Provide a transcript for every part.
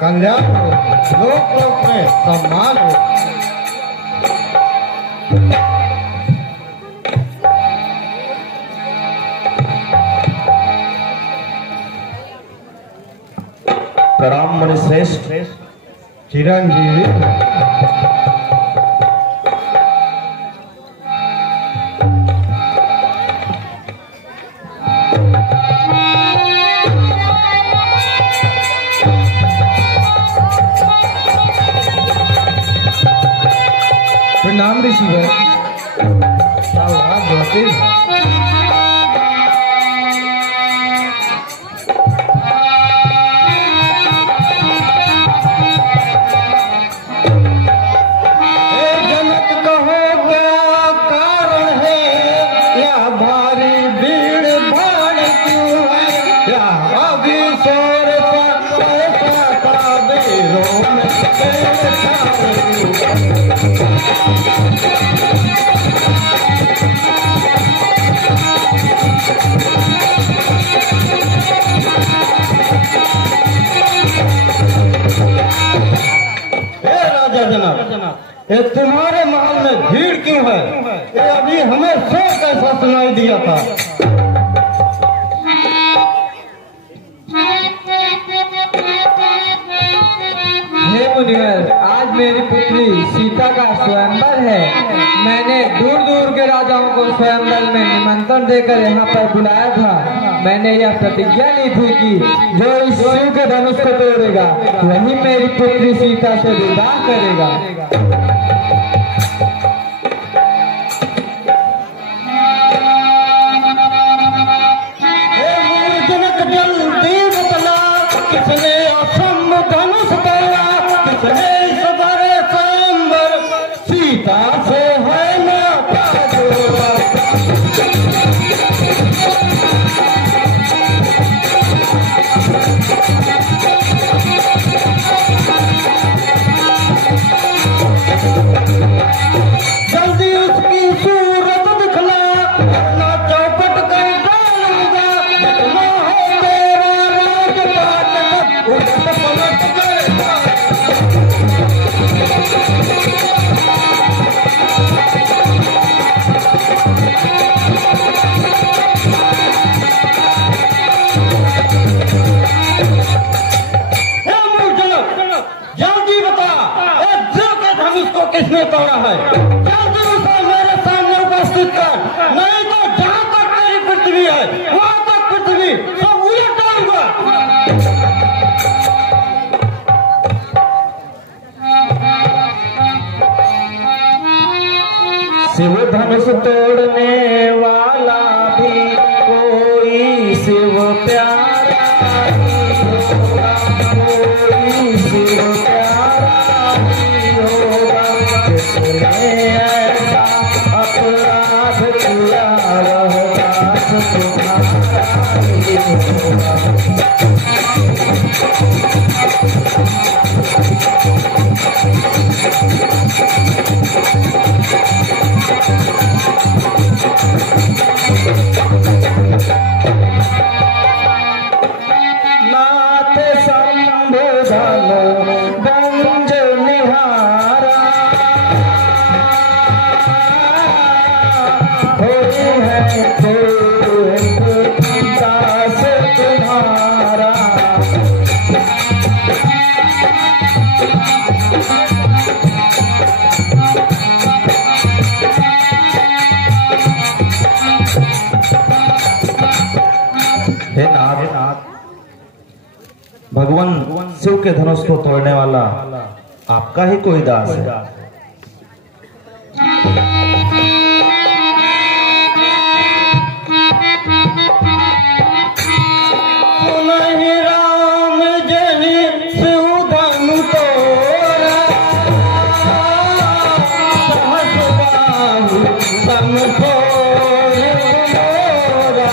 कल्याण हो, लोक लोक में सम्मान हो। प्रणाम मुनि श्रेष्ठ। चिरंजीवी। प्रणाम ऋषिवर। ये तुम्हारे महल में भीड़ क्यों है? ये अभी हमें शोर कैसा सुनाई दिया था? हे मुनिवर, आज मेरी पुत्री सीता का स्वयंवर है। मैंने दूर दूर के राजाओं को स्वयंवर में निमंत्रण देकर यहाँ पर बुलाया था। मैंने यह प्रतिज्ञा ली थी कि जो इस शिव के धनुष को तोड़ेगा वही मेरी पुत्री सीता से विवाह करेगा। किसने असम धनुष तोड़ा? किसने सवारे स्वयंवर सीता से है नाता जोड़ा? जल्दी उसकी सूरत दिखला, ना चौपट कर डालूंगा, ना हो तेरा राजपाट उस पलट गए। जल्दी बता, जो के धनुष को किसने तोड़ा है? जल्दी उसे मेरे सामने उपस्थित कर, नहीं तो जहाँ तक मेरी पृथ्वी है वहाँ तक पृथ्वी सब उलट डालूंगा। शिव धनुष तोड़ने वाला भी कोई शिव प्यारा नहीं होगा, कोई शिव प्यारा नहीं होगा। जिसने ऐसा अपराध किया वह दास तुम्हारा नहीं होगा। नाथ शंभु धनु गंज निहारा, होई है दास तुम्हारा। हे नाथ, भगवान शिव के धनुष को तोड़ने वाला आपका ही कोई दास है। नहीं राम जनी शिव धनु तोड़ा, सहस बाहु सम फोड़ मोरा।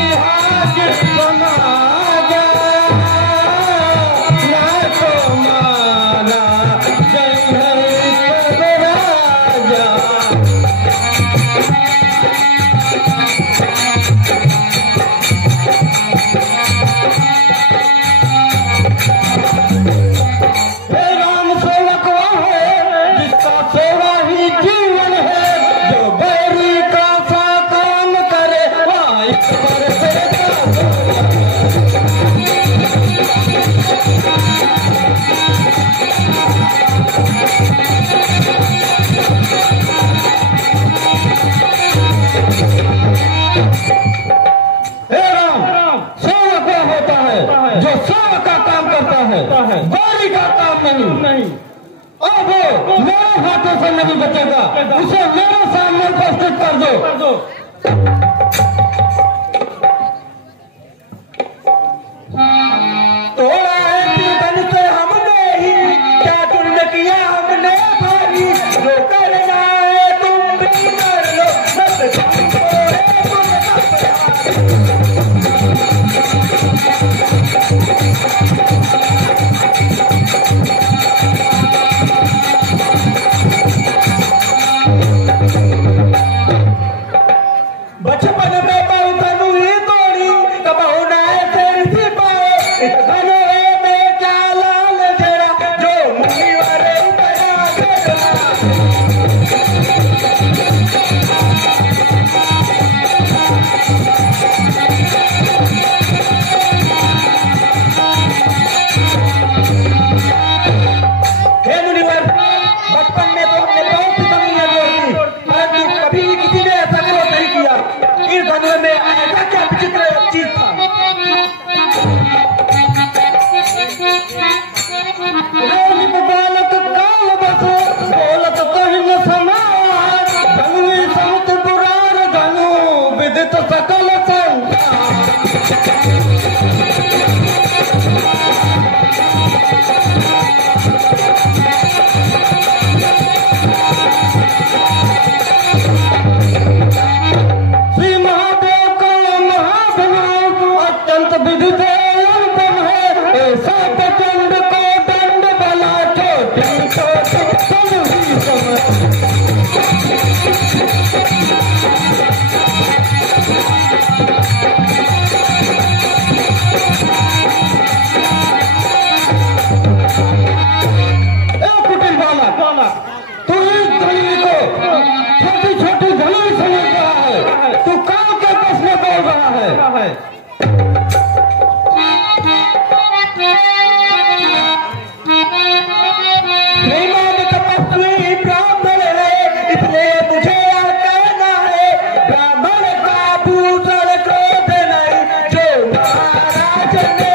बिहारी हे राम, सेवक वह होता है जो सेवक का काम करता है, बारी का काम नहीं। और वो मेरे हाथों से नहीं बचेगा, उसे मेरे सामने उपस्थित कर दो। तोड़ा है जीवन से हमने ही, क्या तुमने किया हमने भारी, जो करना है तुम भी कर लो, बस तुमको है बचपन में बहुत ही तोड़ी, कब होना है तेरी सी पाए, इस घनोए में क्या लाल जरा, जो मुझी वाले बना तेरा। हे मुनिवर, बचपन में तो हमने बहुत सी कमियां जोड़ी, परंतु कभी किसी ने ऐसा विरोध नहीं किया। इस धनुए में ऐसा क्या विचित्र चीज था? बालक काल बस बोलत कहीं न समाया, धनुई समुद्र पुराण धनु विदित सकल श्री महादेव का महाधनु अत्यंत विदित अनुपम है, ऐसा प्रचंड को दंड बला छोटी छोटी धनुई समझ। कुटिल बालक, तू इस धनुई को छोटी छोटी धनुई समझ रहा है, तू काम के प्रश्न बोल रहा है। श्रीमान तपस्वी ब्राह्मण है, इसलिए मुझे यह कहना है, ब्राह्मण का भूषण क्रोध नहीं, जो महाराज ने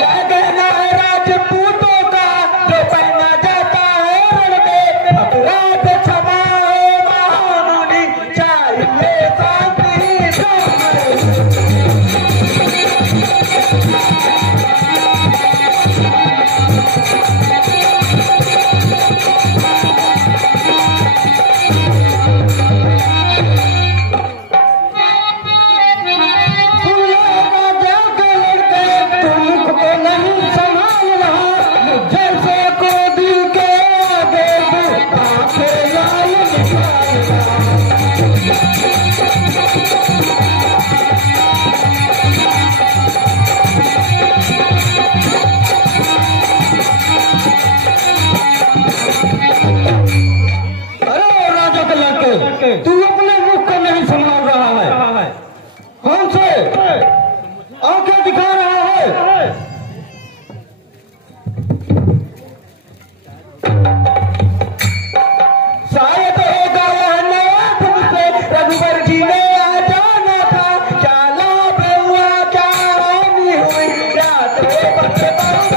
यह कहना है राजपूतों का, जो पहना जाता है रण में, अपराध क्षमा हो महामुनि, चाहिए शांति धर्म। सुन लो राजा के लड़के, तुमको नहीं संभाल रहा, जैसे को दिल के आगे आंखें लाल निकाल रहा। अरे राजा के लड़के, तू अपने मुख को नहीं संभाल रहा है, हमसे आंखें दिखा रहा है। शायद होगा यह नया तुमसे, रघुवर जी ने आ जाना था, क्या लाभ हुआ क्या हानि हुई, क्या तो बतलाओ।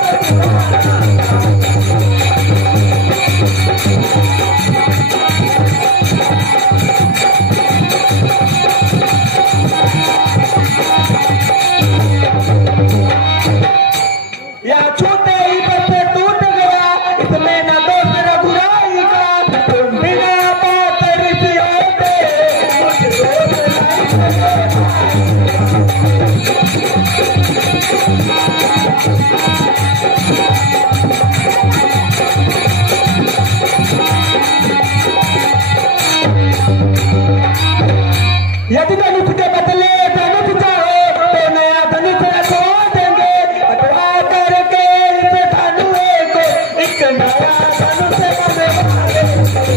या छूते ही बस टूट गया, इसमें न दोष रघुराई का, तुम बिना बात ऋषि होते, कुछ दोष नहीं। यदि धनुष के बदले धनुष चाहे, तो नया धनुष रखवा देंगे, अथवा करके इस धनुए को एक नया धनुष बनवा देंगे।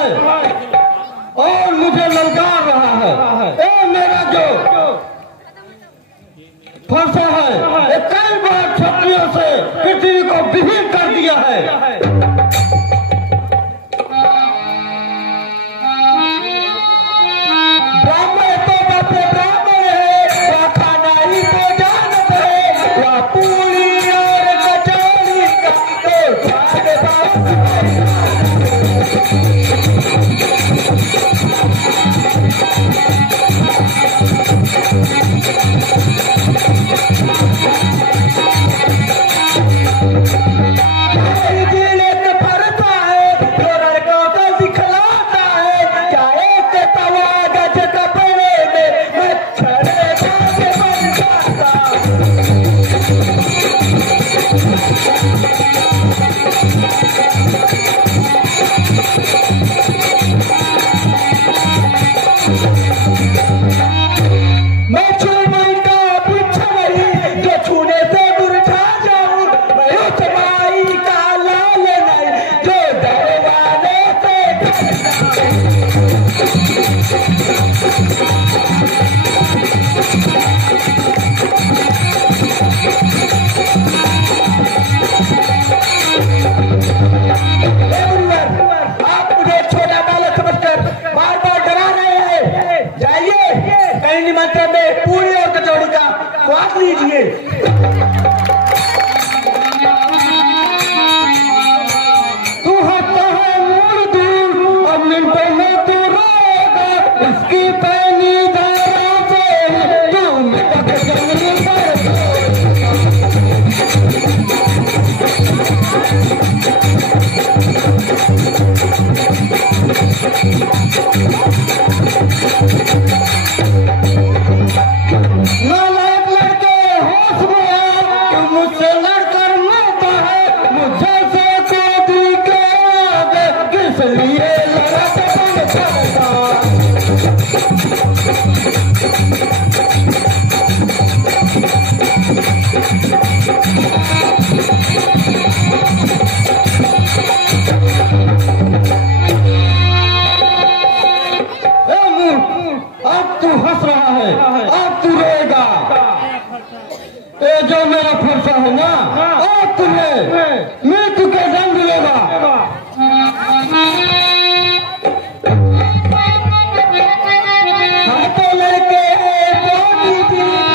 है और मुझे ललकार रहा है। ए मेरा जो फरसा है ये कई बार छत्रियों से पृथ्वी को विहीन कर दिया है। निमंत्रण में पूरी और कचौड़ी का स्वाद लीजिए। तू हटता है मूल दूर अब मिनटों में तू रोएगा इसकी पैनी धारा से तू मिटक जंगली नालायक लड़के होश में आ कि मुझसे लड़कर मरता है मुझे से कोदी के आगे किस लिए लड़त अब तू हंस रहा है अब तू रोएगा। ये जो मेरा फरसा है ना अब तुम्हें मृत्यु के दंड लेगा। हम तो लड़के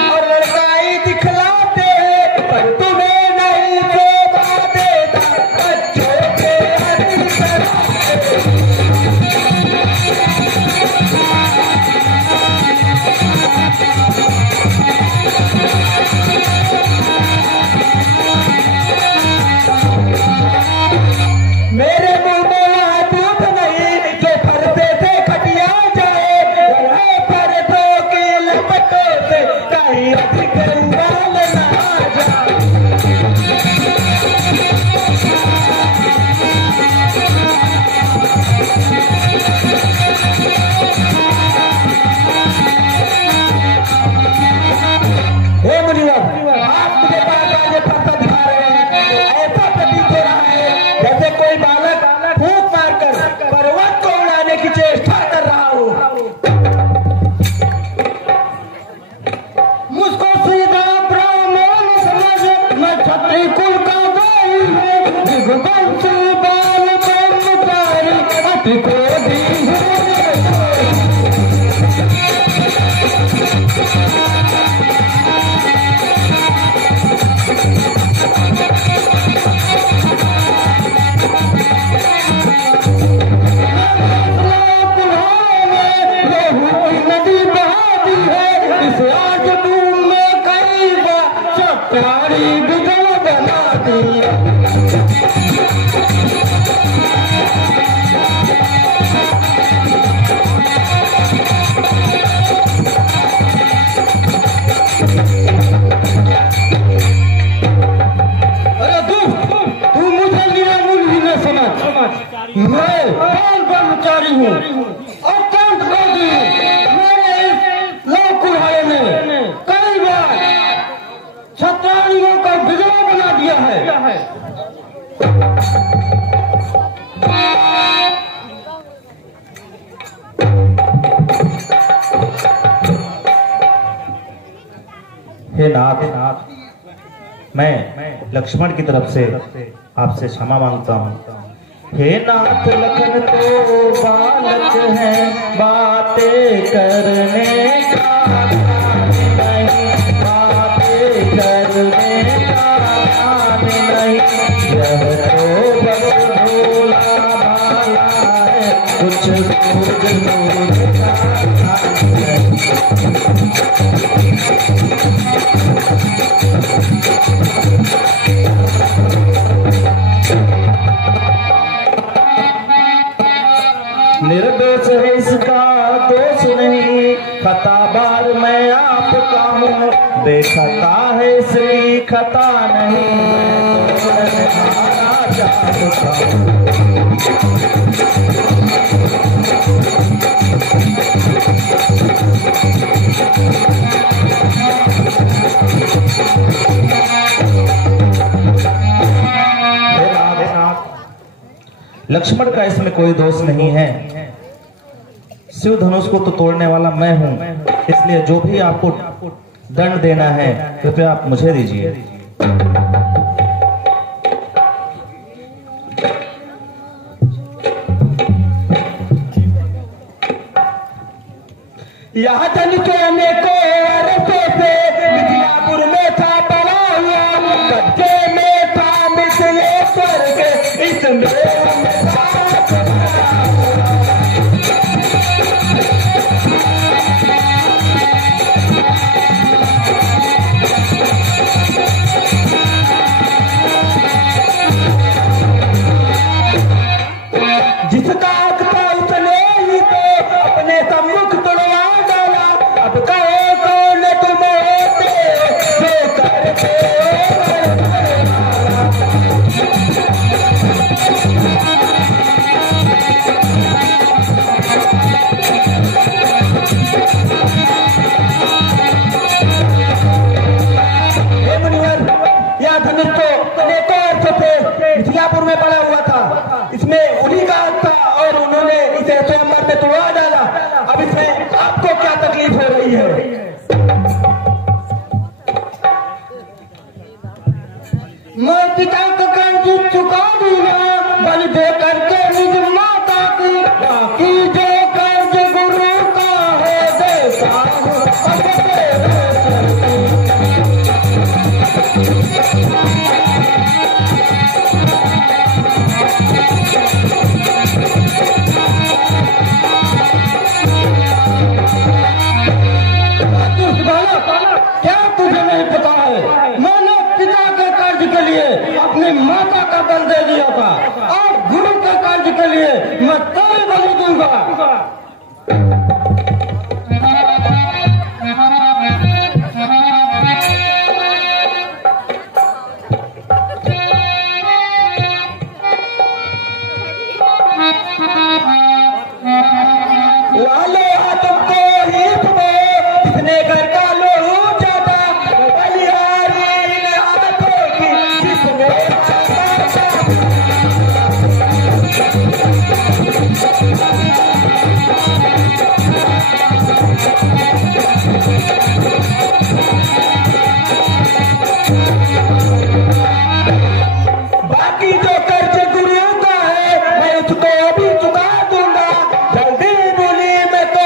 और लड़काई दिखलाते हैं पर तुम्हें नहीं शोभा देता बच्चों के हर तरह। हे नाथ, मैं लक्ष्मण की तरफ से आपसे क्षमा मांगता हूँ। हे नाथ, लखन तो बालक है, बातें करने का नहीं, बातें करने का नहीं, यह तो बस भोला भाला है, कुछ सूझ का निर्दोष है, इसका दोष नहीं, खता बार मैं आपका हूँ, बेखता है इसलिए खता नहीं, मैं तो चाहता हूँ। लक्ष्मण का इसमें कोई दोष नहीं है। शिव धनुष को तो तोड़ने वाला मैं हूं, इसलिए जो भी आपको दंड देना है कृपया आप मुझे दीजिए। यहाँ धन के अनेकों अरसों से मिथिलापुर में था पड़ा हुआ, कच्चे में था मिथिलेश्वर के इसमें जिसका हक था उसने ही तो अपने सम्मुख तोड़वा डाला। अब कहो कौन तुम होते जो करते मुनिवर, यह धनुष तो अनेकों अर्थ से मिथिलापुर में पड़ा हुआ था, इसमें उन्हीं का हक था और उन्होंने इसे स्वयंवर में तोड़वा डाला। अब इसमें आपको क्या तकलीफ हो रही है? मैं पिता का कर्ज चुका दूंगा, बल दे करके निज माता की, बाकी जो कर्ज गुरु का है देता हूँ। क्या तुझे नहीं पता है, मैंने पिता के कर्ज के लिए अपनी माता का बल दे दिया था, और गुरु के कर्ज के लिए मैं तेरी बलि दूंगा। वाले तुमको ही तुम्हें किसने घर का लोहू जाता, बलिहारी इन हाथों की किसने बाकी जो कर्ज गुरु का है मैं उसको अभी चुका दूंगा, जल्दी बोली मैं तो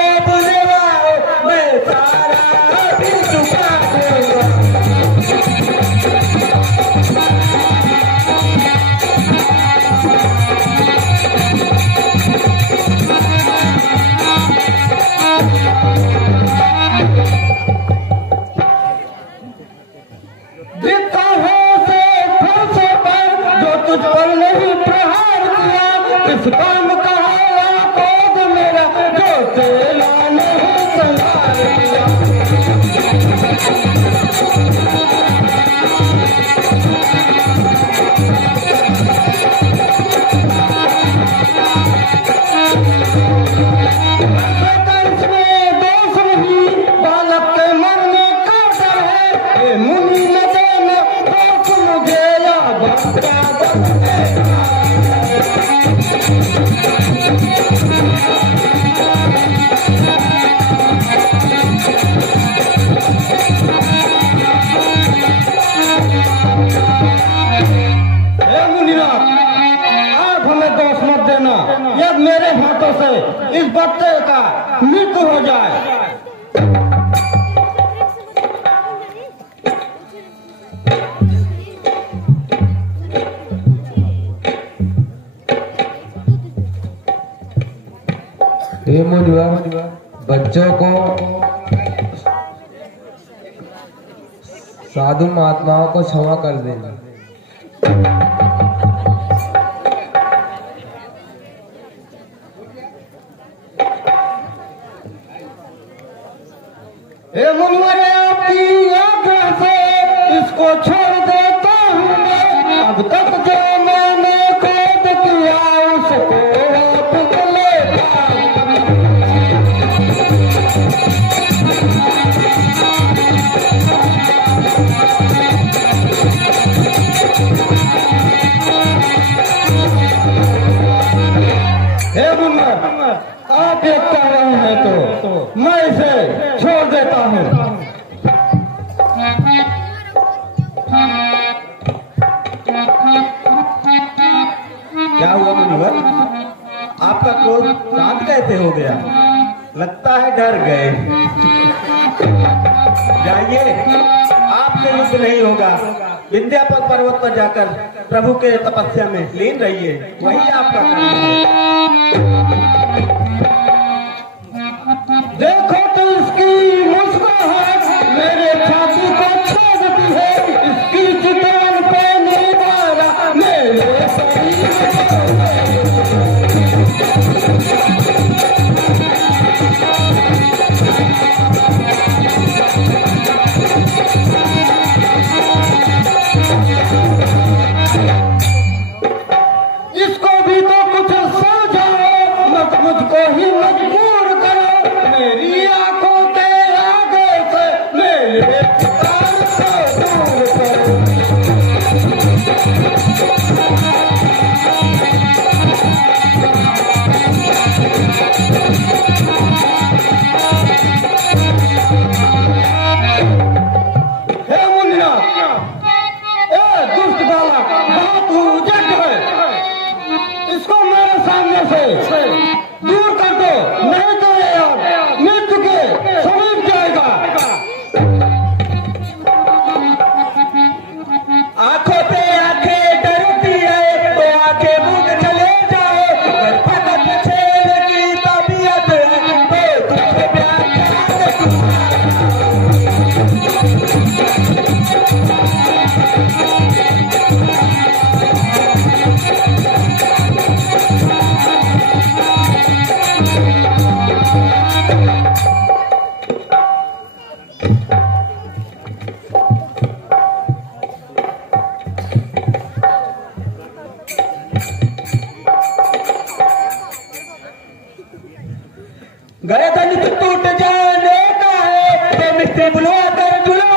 इस बच्चे का मृत्यु हो जाए। हे मुनिवर, बच्चों को साधु महात्माओं को क्षमा कर देना। हे मुनिवर, आपकी आज्ञा से इसको छोड़ देता हूँ मैं। अब तक जो मैंने खोद किया उसको आप लेगा। हे मुनिवर, आप ये कह रहे हैं तो मैं इसे छोड़ देता हूँ। क्या हुआ मुनिवर, आपका क्रोध शांत कैसे हो गया? लगता है डर गए। जाइए, आपसे युद्ध नहीं होगा। विंध्याचल पर्वत पर जाकर प्रभु के तपस्या में लीन रहिए, वही आपका काम है। देखो तो इसकी मुस्कुराहट मेरे छाती को छेदती है। इसकी चितान पे निवारा मेरे शरीर को। इसको भी तो कुछ समझाओ, मत मुझको ही मजबूर करो। मेरी आंखों के आगे से मेरे प्राण को दूर करो। हे मुन्ना, ए दुष्ट बालक, बहुत उजट है। इसको मेरे सामने से दूर कर दो, नहीं तो ये मृत्यु के समीप जाएगा। आंखों पे आंखें डरती है तो आंखें मूंद चले जाओ। अगर फकत छेड़ की तबीयत है तो तुझे व्याख्यान गर्दन टूट जाने का है तो मिस्त्री बुलवा कर जुलो।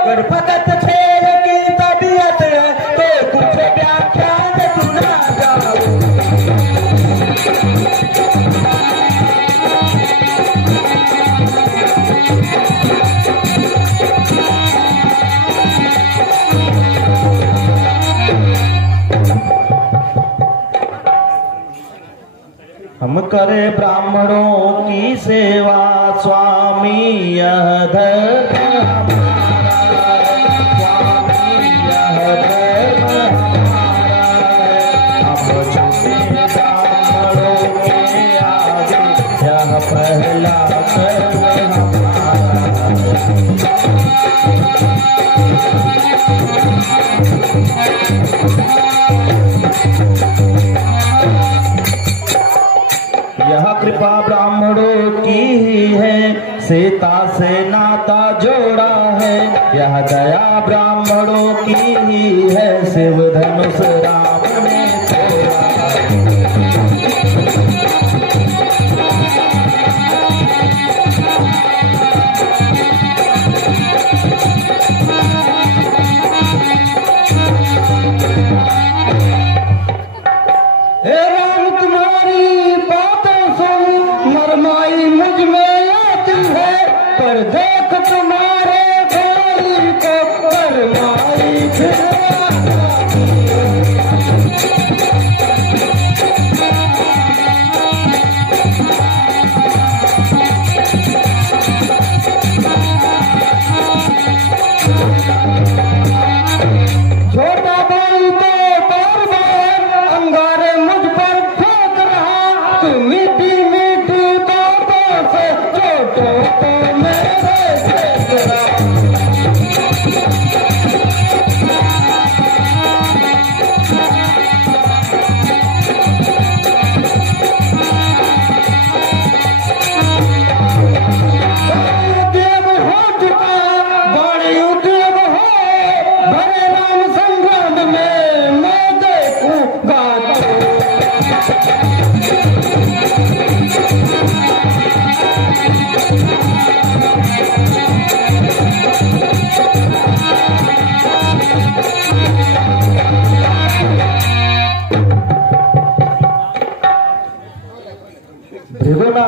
अगर फकत छेड़ की तबीयत है तो कुछ व्याख्यान सुना जाओ। हम करे ब्राह्मणों की सेवा, स्वामी यह धर्म हमारा है। स्वामी यह धर्म हमारा है। हम झुके ब्राह्मणों के आगे, यह पहला कर्म हमारा यह कृपा ब्राह्मणों की ही है, सीता से नाता जोड़ा है। यह दया ब्राह्मणों की ही है, शिव धनुष राम ने तोड़ा। हे राम, तुम्हारी बातें सुन नरमाई मुझ में आती है। पर देख तुम्हारे भाई को करमाई फिर आती है।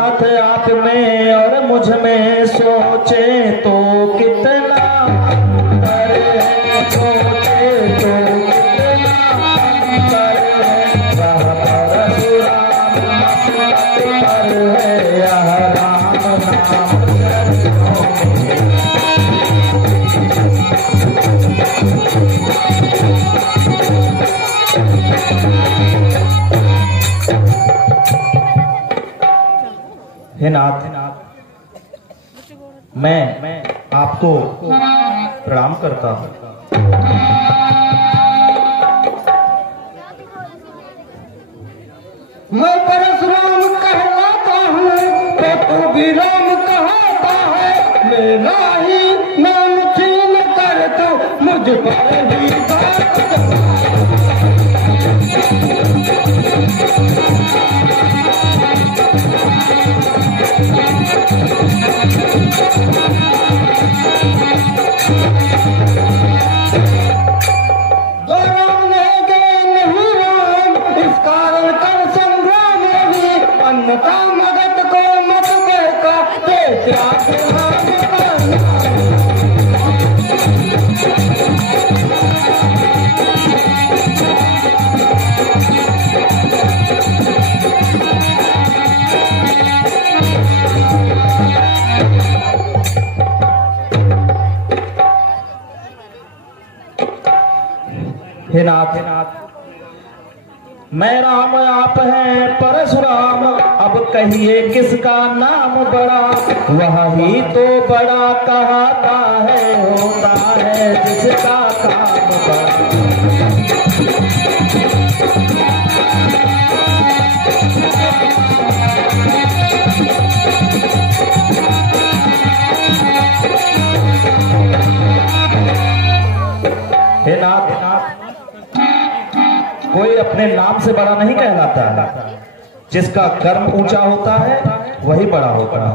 साथ आप में और मुझ में सोचे तो कितना अंतर है, सोचे तो कितना अंतर है। वह परशुराम मस्तक पर है, यह राम नाम हे नाथ, मैं आपको प्रणाम करता हूँ। मैं परशुराम कहलाता हूँ तो तू भी राम कहता है। मेरा ही नाम छीन कर तू मुझ पर ही बात कर। अन्नता मगध को मत देखा हे नाथ, मैं राम आप हैं परशुराम, अब कहिए किसका नाम बड़ा। वह ही तो बड़ा कहता है, होता है जिसका काम बड़ा। हे नाथ, कोई अपने नाम से बड़ा नहीं कहलाता है। जिसका कर्म ऊंचा होता है वही बड़ा होता है।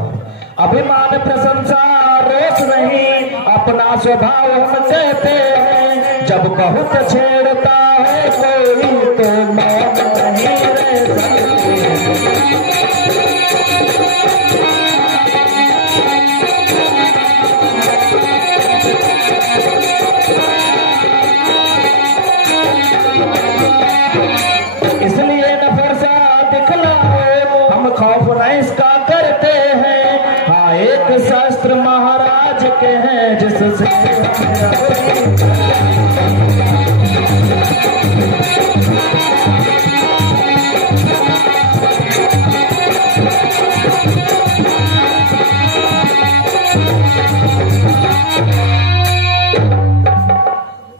अभिमान प्रशंसा रोष नहीं, अपना स्वभाव हम कहते हैं। जब बहुत छेड़ता है कोई तो मौन नहीं रह सकते। इसलिए न फरसा दिखलाओ, हम खौफ न इसका करते हैं। हाँ एक शास्त्र महाराज के हैं जिससे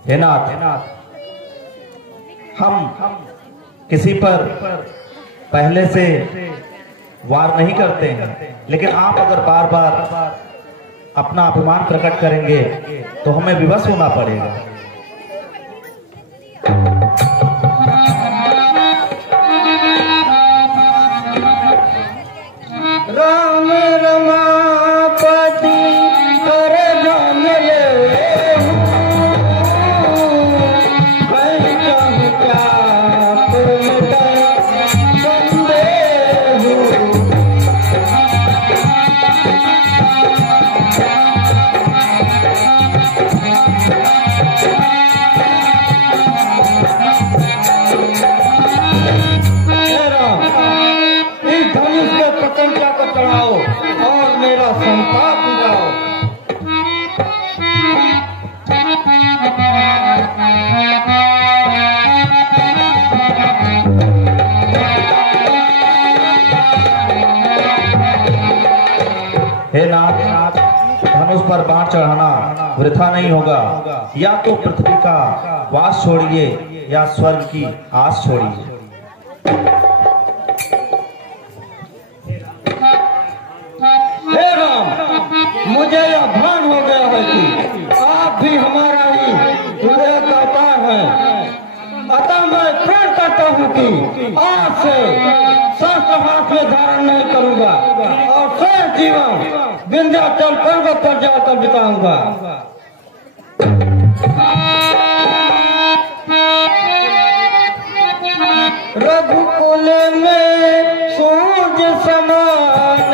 हे नाथ, हम किसी पर पहले से वार नहीं करते हैं, लेकिन आप अगर बार बार अपना अभिमान प्रकट करेंगे तो हमें विवश होना पड़ेगा। राम रमापति कर जान ले, मैं कहूँ क्या तुम संदेह। इस धनुष के प्रकंचा को चढ़ाओ और मेरा संताप बुझाओ। हे नाथ, धनुष पर बाण चढ़ाना वृथा नहीं होगा। या तो पृथ्वी का वास छोड़िए या स्वर्ग की आस छोड़िए। हे राम, मुझे यह भान हो गया है कि आप भी हमारा ही हृदय का अवतार हैं। अतः मैं प्रण करता हूँ कि आज से शस्त्र हाथ में धारण नहीं करूंगा और शेष जीवन विंध्याचल पर्वत पर जाकर बिताऊंगा। रघुकुल में सूरज समान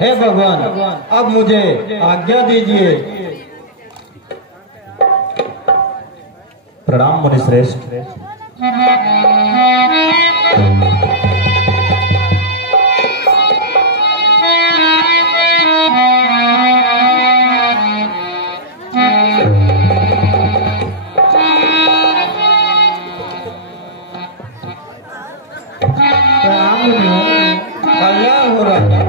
हे भगवान, अब मुझे आज्ञा दीजिए। प्रणाम मुनि श्रेष्ठ। कल्याण हो रहा है।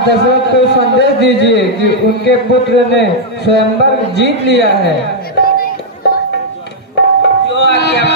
दशरथ को संदेश दीजिए कि उनके पुत्र ने स्वयंवर जीत लिया है। जो आज्ञा।